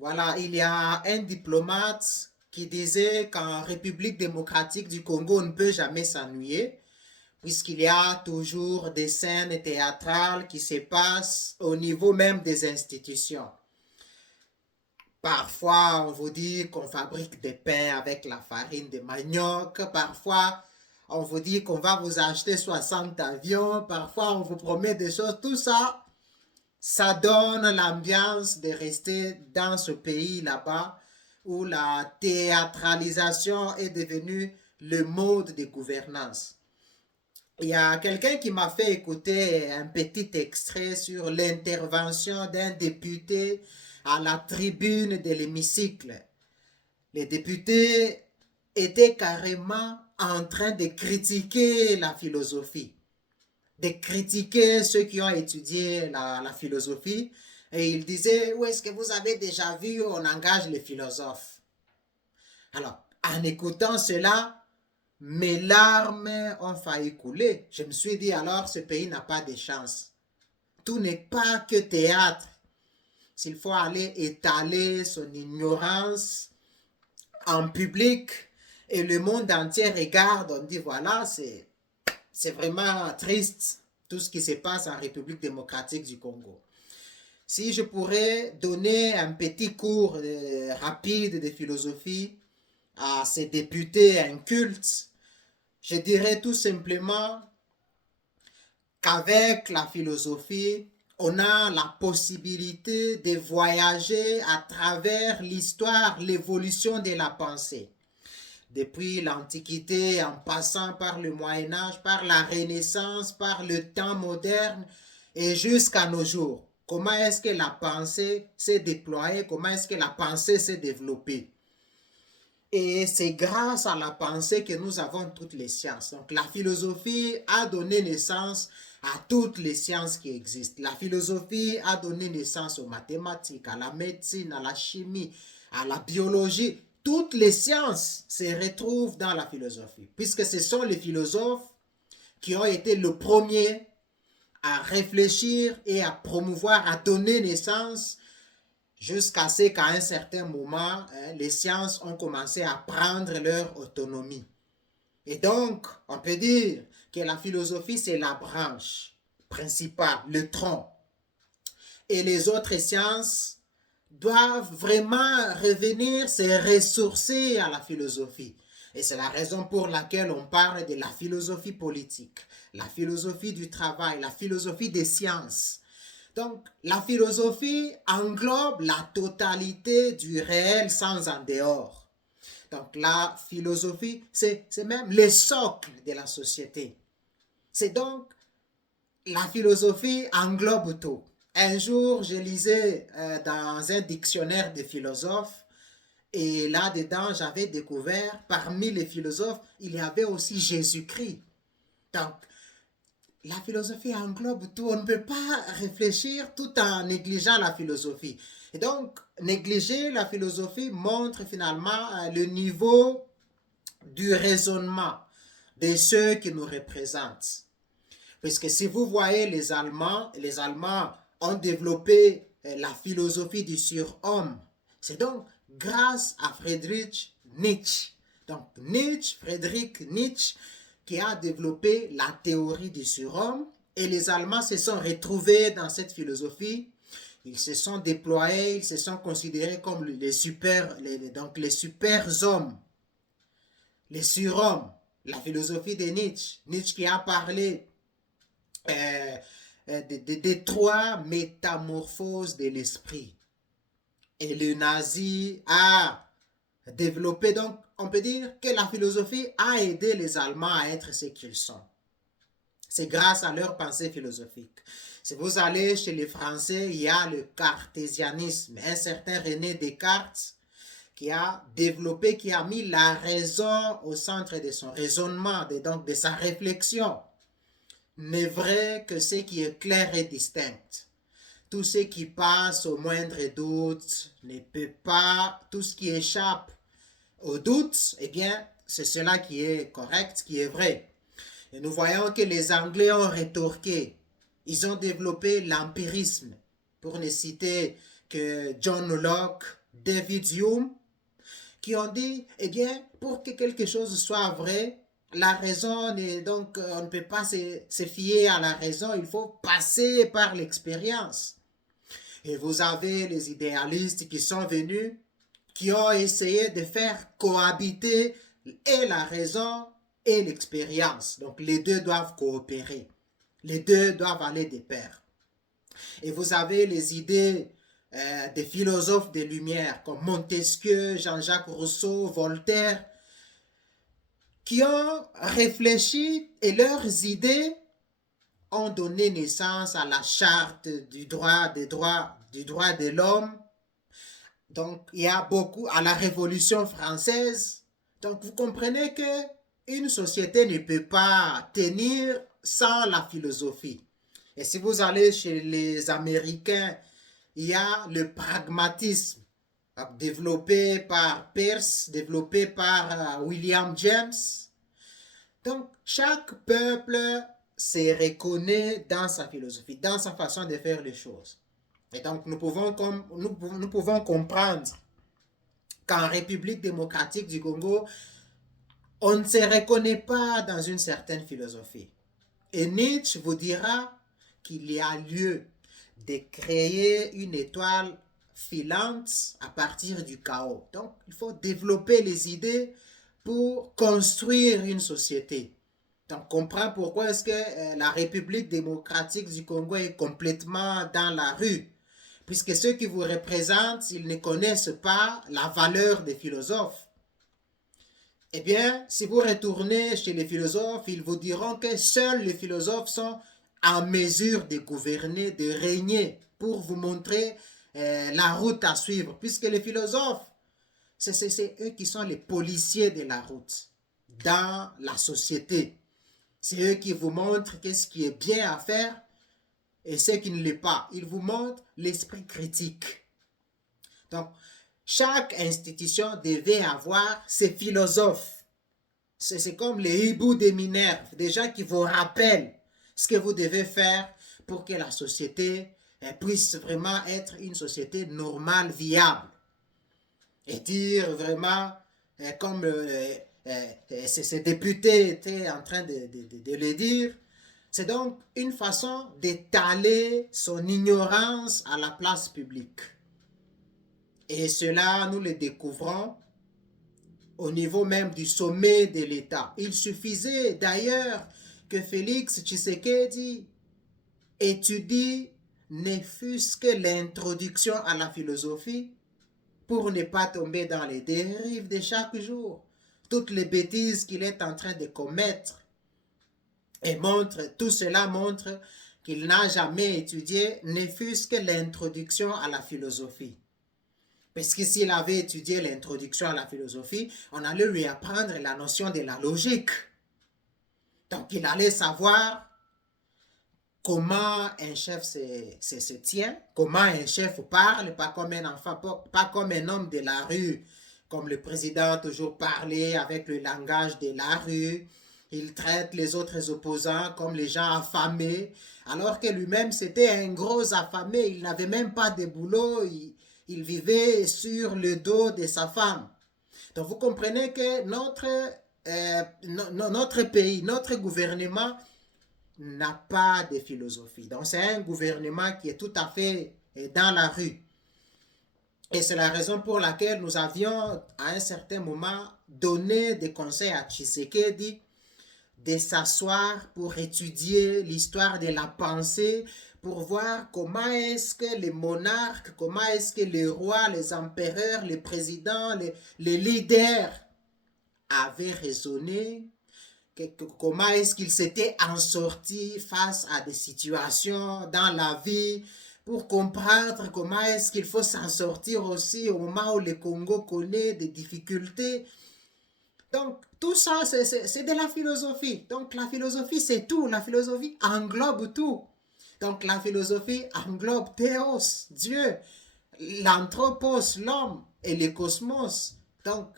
Voilà, il y a un diplomate qui disait qu'en République démocratique du Congo, on ne peut jamais s'ennuyer, puisqu'il y a toujours des scènes théâtrales qui se passent au niveau même des institutions. Parfois, on vous dit qu'on fabrique des pains avec la farine de manioc. Parfois, on vous dit qu'on va vous acheter 60 avions. Parfois, on vous promet des choses. Tout ça, ça donne l'ambiance de rester dans ce pays là-bas où la théâtralisation est devenue le mode de gouvernance. Il y a quelqu'un qui m'a fait écouter un petit extrait sur l'intervention d'un député à la tribune de l'hémicycle. Les députés étaient carrément en train de critiquer la philosophie, de critiquer ceux qui ont étudié la philosophie. Et ils disaient, où est-ce que vous avez déjà vu on engage les philosophes? Alors, en écoutant cela, mes larmes ont failli couler. Je me suis dit alors, ce pays n'a pas de chance. Tout n'est pas que théâtre. S'il faut aller étaler son ignorance en public et le monde entier regarde, on dit voilà, c'est vraiment triste tout ce qui se passe en République démocratique du Congo. Si je pourrais donner un petit cours rapide de philosophie à ces députés incultes, je dirais tout simplement qu'avec la philosophie, on a la possibilité de voyager à travers l'histoire, l'évolution de la pensée. Depuis l'Antiquité, en passant par le Moyen Âge, par la Renaissance, par le temps moderne et jusqu'à nos jours. Comment est-ce que la pensée s'est déployée? Comment est-ce que la pensée s'est développée? Et c'est grâce à la pensée que nous avons toutes les sciences. Donc la philosophie a donné naissance à toutes les sciences qui existent. La philosophie a donné naissance aux mathématiques, à la médecine, à la chimie, à la biologie. Toutes les sciences se retrouvent dans la philosophie, puisque ce sont les philosophes qui ont été le premier à réfléchir et à promouvoir, à donner naissance jusqu'à ce qu'à un certain moment, les sciences ont commencé à prendre leur autonomie. Et donc, on peut dire que la philosophie, c'est la branche principale, le tronc. Et les autres sciences doivent vraiment revenir, se ressourcer à la philosophie. Et c'est la raison pour laquelle on parle de la philosophie politique, la philosophie du travail, la philosophie des sciences. Donc, la philosophie englobe la totalité du réel sans en dehors. Donc, la philosophie, c'est même le socle de la société. C'est donc, la philosophie englobe tout. Un jour, je lisais dans un dictionnaire de philosophes et là-dedans, j'avais découvert, parmi les philosophes, il y avait aussi Jésus-Christ. Donc, la philosophie englobe tout. On ne peut pas réfléchir tout en négligeant la philosophie. Et donc, négliger la philosophie montre finalement le niveau du raisonnement de ceux qui nous représentent. Puisque si vous voyez les Allemands ont développé la philosophie du surhomme. C'est donc grâce à Friedrich Nietzsche. Donc Friedrich Nietzsche, qui a développé la théorie du surhomme, et les Allemands se sont retrouvés dans cette philosophie. Ils se sont déployés, ils se sont considérés comme les super hommes, les surhommes. La philosophie de Nietzsche. Nietzsche qui a parlé des trois métamorphoses de l'esprit. Et le nazi a développé, donc on peut dire que la philosophie a aidé les Allemands à être ce qu'ils sont. C'est grâce à leur pensée philosophique. Si vous allez chez les Français, il y a le cartésianisme. Un certain René Descartes qui a développé, qui a mis la raison au centre de son raisonnement, donc de sa réflexion. N'est vrai que ce qui est clair et distinct. Tout ce qui passe au moindre doute ne peut pas, tout ce qui échappe au doute, eh bien, c'est cela qui est correct, qui est vrai. Et nous voyons que les Anglais ont rétorqué. Ils ont développé l'empirisme. Pour ne citer que John Locke, David Hume, qui ont dit, eh bien, pour que quelque chose soit vrai, la raison est donc, on ne peut pas se fier à la raison, il faut passer par l'expérience. Et vous avez les idéalistes qui sont venus, qui ont essayé de faire cohabiter et la raison et l'expérience. Donc les deux doivent coopérer. Les deux doivent aller de pair. Et vous avez les idées des philosophes des Lumières comme Montesquieu, Jean-Jacques Rousseau, Voltaire, qui ont réfléchi et leurs idées ont donné naissance à la charte du droit de l'homme. Donc, il y a beaucoup à la Révolution française. Donc, vous comprenez que une société ne peut pas tenir sans la philosophie. Et si vous allez chez les Américains, il y a le pragmatisme développé par Peirce, développé par William James. Donc, chaque peuple se reconnaît dans sa philosophie, dans sa façon de faire les choses. Et donc, nous pouvons comprendre qu'en République démocratique du Congo, on ne se reconnaît pas dans une certaine philosophie. Et Nietzsche vous dira qu'il y a lieu de créer une étoile filante à partir du chaos. Donc, il faut développer les idées pour construire une société. Donc, on comprend pourquoi est-ce que la République démocratique du Congo est complètement dans la rue. Puisque ceux qui vous représentent, ils ne connaissent pas la valeur des philosophes. Eh bien, si vous retournez chez les philosophes, ils vous diront que seuls les philosophes sont en mesure de gouverner, de régner, pour vous montrer la route à suivre. Puisque les philosophes, c'est eux qui sont les policiers de la route dans la société. C'est eux qui vous montrent qu'est-ce qui est bien à faire et ce qui ne l'est pas. Ils vous montrent l'esprit critique. Donc, chaque institution devait avoir ses philosophes. C'est comme les hiboux de Minerve, des gens qui vous rappellent ce que vous devez faire pour que la société puisse vraiment être une société normale, viable. Et dire vraiment, comme ces députés étaient en train de le dire, c'est donc une façon d'étaler son ignorance à la place publique. Et cela, nous le découvrons au niveau même du sommet de l'État. Il suffisait d'ailleurs que Félix Tshisekedi étudie ne fût-ce que l'introduction à la philosophie pour ne pas tomber dans les dérives de chaque jour. Toutes les bêtises qu'il est en train de commettre. Et tout cela montre qu'il n'a jamais étudié ne fût-ce que l'introduction à la philosophie. Parce que s'il avait étudié l'introduction à la philosophie, on allait lui apprendre la notion de la logique. Donc il allait savoir comment un chef se tient, comment un chef parle, pas comme un enfant, pas comme un homme de la rue, comme le président a toujours parlé avec le langage de la rue. Il traite les autres opposants comme les gens affamés, alors que lui-même c'était un gros affamé, il n'avait même pas de boulot, il vivait sur le dos de sa femme. Donc vous comprenez que notre pays, notre gouvernement n'a pas de philosophie. Donc c'est un gouvernement qui est tout à fait dans la rue. Et c'est la raison pour laquelle nous avions à un certain moment donné des conseils à Tshisekedi de s'asseoir pour étudier l'histoire de la pensée, pour voir comment est-ce que les monarques, comment est-ce que les rois, les empereurs, les présidents, les leaders avaient raisonné, comment est-ce qu'ils s'étaient en sortis face à des situations dans la vie, pour comprendre comment est-ce qu'il faut s'en sortir aussi au moment où le Congo connaît des difficultés. Donc, tout ça, c'est de la philosophie. Donc, la philosophie, c'est tout. La philosophie englobe tout. Donc, la philosophie englobe Théos, Dieu, l'anthropos, l'homme, et le cosmos. Donc,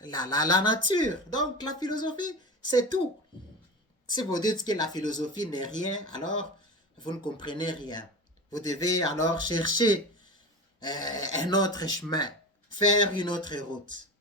la nature. Donc, la philosophie, c'est tout. Si vous dites que la philosophie n'est rien, alors vous ne comprenez rien. Vous devez alors chercher un autre chemin, faire une autre route.